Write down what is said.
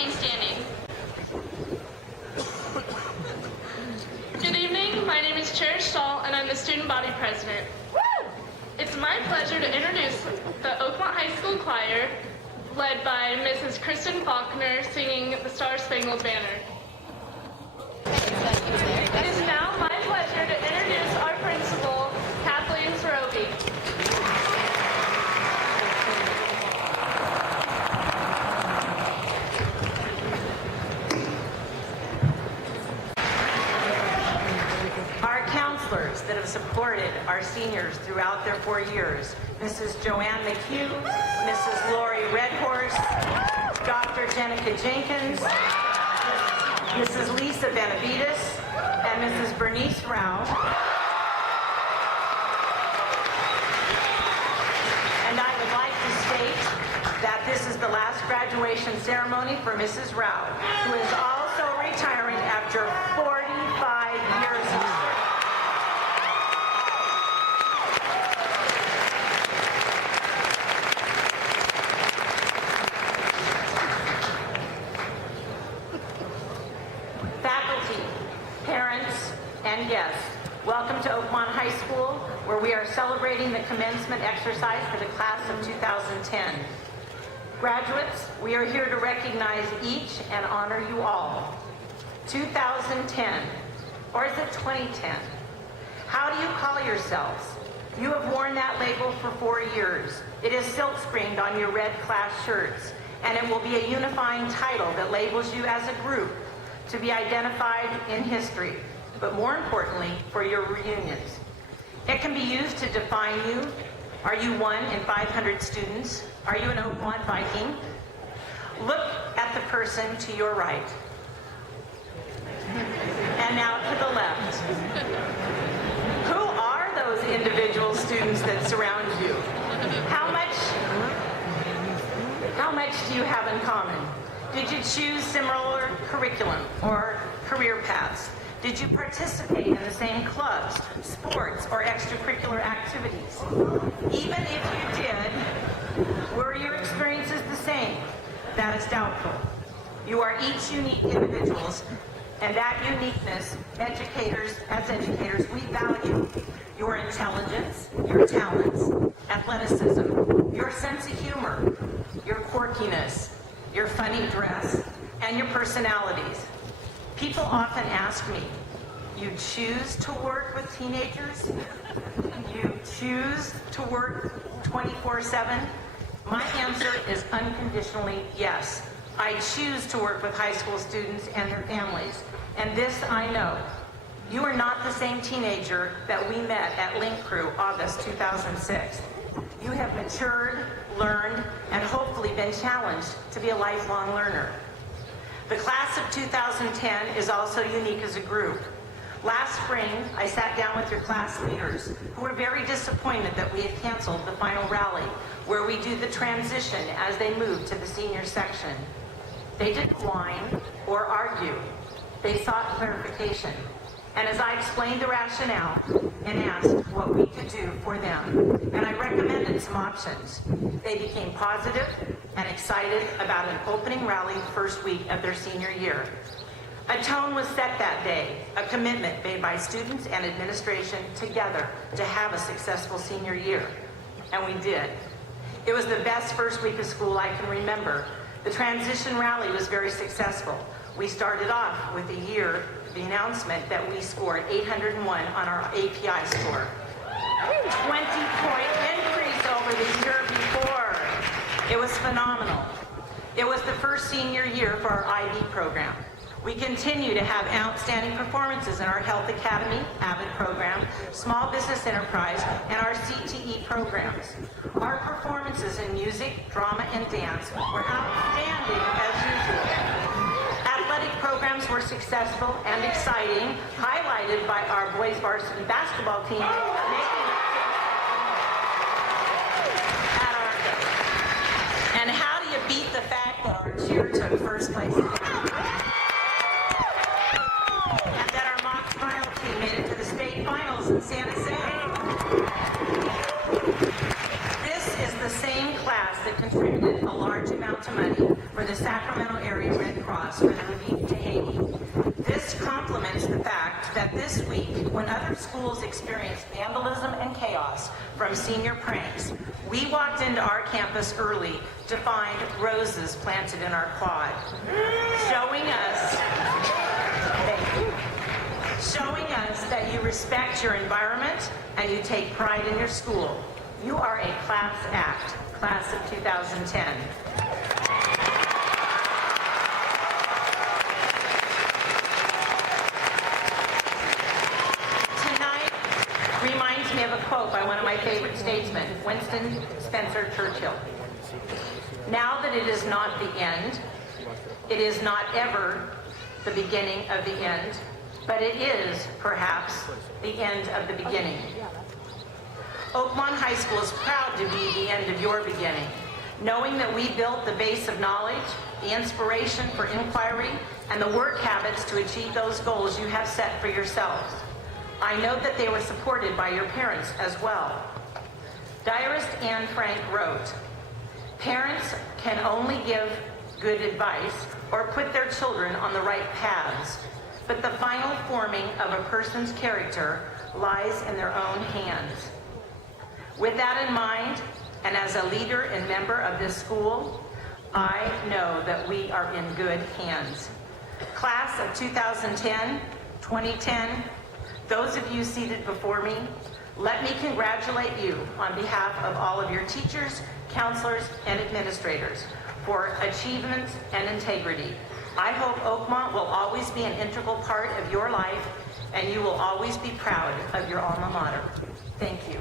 remain standing. Good evening, my name is Cherish Stahl and I'm the student body president. It's my pleasure to introduce the Oakmont High School Choir, led by Mrs. Kristen Faulkner, singing the Star Spangled Banner. It is now my pleasure to introduce our principal, Kathleen Sirovy. Our counselors that have supported our seniors throughout their 4 years, Mrs. Joanne McHugh, Mrs. Lori Redhorse, Dr. Jenica Jenkins, Mrs. Lisa Benavides, and Mrs. Bernice Rao. And I would like to state that this is the last graduation ceremony for Mrs. Rao, who is also retiring after 45 years of service. Faculty, parents, and guests, welcome to Oakmont High School, where we are celebrating the commencement exercise for the class of 2010. Graduates, we are here to recognize each and honor you all. 2010, or is it 2010? How do you call yourselves? You have worn that label for 4 years. It is silk-screened on your red class shirts, and it will be a unifying title that labels you as a group to be identified in history, but more importantly, for your reunions. It can be used to define you. Are you 1 in 500 students? Are you an Oakmont Viking? Look at the person to your right. And now to the left. Who are those individual students that surround you? How much do you have in common? Did you choose similar curriculum or career paths? Did you participate in the same clubs, sports, or extracurricular activities? Even if you did, were your experiences the same? That is doubtful. You are each unique individuals, and that uniqueness, as educators, we value your intelligence, your talents, athleticism, your sense of humor, your quirkiness, your funny dress, and your personalities. People often ask me, you choose to work with teenagers? You choose to work 24/7? My answer is unconditionally yes. I choose to work with high school students and their families. And this I know. You are not the same teenager that we met at Link Crew August 2006. You have matured, learned, and hopefully been challenged to be a lifelong learner. The class of 2010 is also unique as a group. Last spring, I sat down with your class leaders who were very disappointed that we had canceled the final rally where we do the transition as they move to the senior section. They didn't whine or argue. They sought clarification. And as I explained the rationale and asked what we could do for them, and I recommended some options, they became positive and excited about an opening rally the first week of their senior year. A tone was set that day, a commitment made by students and administration together to have a successful senior year. And we did. It was the best first week of school I can remember. The transition rally was very successful. We started off with the announcement that we scored 801 on our API score. 20-point increase over the year before. It was phenomenal. It was the first senior year for our IB program. We continue to have outstanding performances in our Health Academy, AVID program, Small Business Enterprise, and our CTE programs. Our performances in music, drama, and dance were outstanding as usual. Athletic programs were successful and exciting, highlighted by our boys varsity basketball team making it at our. And how do you beat the fact that our cheer took first place again? And that our mock trial team made it to the state finals in San Jose? This is the same class that contributed a large amount of money for the Sacramento area Cross for the relief to Haiti. This complements the fact that this week, when other schools experienced vandalism and chaos from senior pranks, we walked into our campus early to find roses planted in our quad, showing us that you respect your environment and you take pride in your school. You are a class act, class of 2010. Tonight reminds me of a quote by one of my favorite statesmen, Winston Spencer Churchill. Now that it is not the end, it is not ever the beginning of the end, but it is, perhaps, the end of the beginning. Oakmont High School is proud to be the end of your beginning, knowing that we built the base of knowledge, the inspiration for inquiry, and the work habits to achieve those goals you have set for yourselves. I know that they were supported by your parents as well. Diarist Anne Frank wrote, "Parents can only give good advice or put their children on the right paths, but the final forming of a person's character lies in their own hands." With that in mind, and as a leader and member of this school, I know that we are in good hands. Class of 2010, 2010, those of you seated before me, let me congratulate you on behalf of all of your teachers, counselors, and administrators for achievements and integrity. I hope Oakmont will always be an integral part of your life, and you will always be proud of your alma mater. Thank you.